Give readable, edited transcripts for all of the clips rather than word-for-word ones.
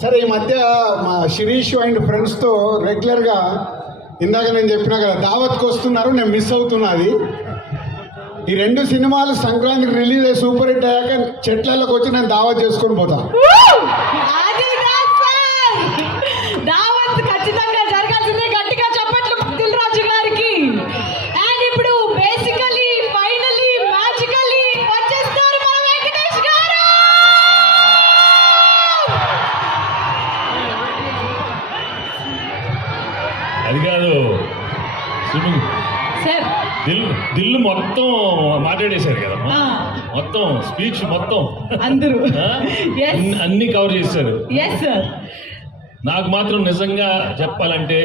సరే, ఈ మధ్య మా శిరీష్ అండ్ ఫ్రెండ్స్తో రెగ్యులర్గా ఇందాక నేను చెప్పినా కదా దావత్కి వస్తున్నారు, నేను మిస్ అవుతున్నది. ఈ 2 సినిమాలు సంక్రాంతికి రిలీజ్ అయ్యి సూపర్ హిట్ అయ్యాక చెట్లలోకి వచ్చి నేను దావత్ చేసుకొని పోతా. అది కాదు, దిల్లు మొత్తం మాట్లాడేశారు కదా, మొత్తం స్పీచ్ మొత్తం అందరూ అన్ని కవర్ చేశారు. నాకు మాత్రం నిజంగా చెప్పాలంటే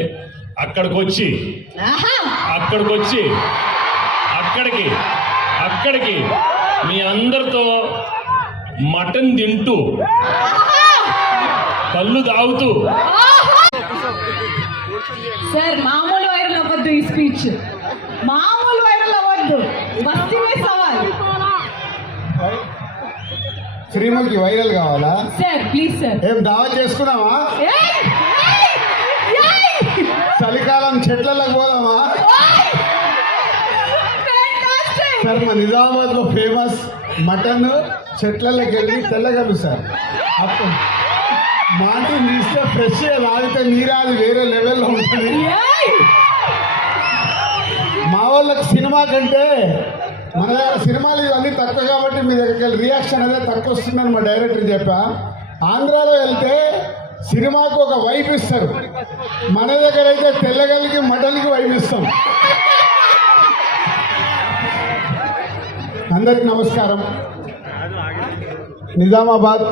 అక్కడికి మీ అందరితో మటన్ తింటూ కళ్ళు తాగుతూ సార్ మామూలు వైరల్ అవ్వద్దు, ఈ స్పీచ్ మామూలు వైరల్ అవ్వద్దు, మస్తీమే సవాల్. శ్రీముఖి వైరల్ కావాలా సార్? Please sir. ఏం దావత్ చేసుకున్నావా? చలికాలం చెట్లలోకి పోదామా? సార్, మా నిజామాబాద్ లో ఫేమస్ మటన్ చెట్లలోకి వెళ్ళి తెల్లగలు సార్. అప్పుడు మాటి తీస్తే ఫ్రెష్ తాగితే నీరాది వేరే లెవెల్లో ఉంటుంది. మా వాళ్ళకి సినిమా కంటే మన దగ్గర సినిమాలు ఇవన్నీ తక్కువ కాబట్టి మీ దగ్గరికి వెళ్ళి రియాక్షన్ అదే తక్కువ వస్తుందని మా డైరెక్టర్ చెప్పా. ఆంధ్రాలో వెళ్తే సినిమాకు ఒక వైపు ఇస్తారు, మన దగ్గర అయితే తెల్లగలికి మటన్కి వైపు ఇస్తాం. అందరికి నమస్కారం. నిజామాబాద్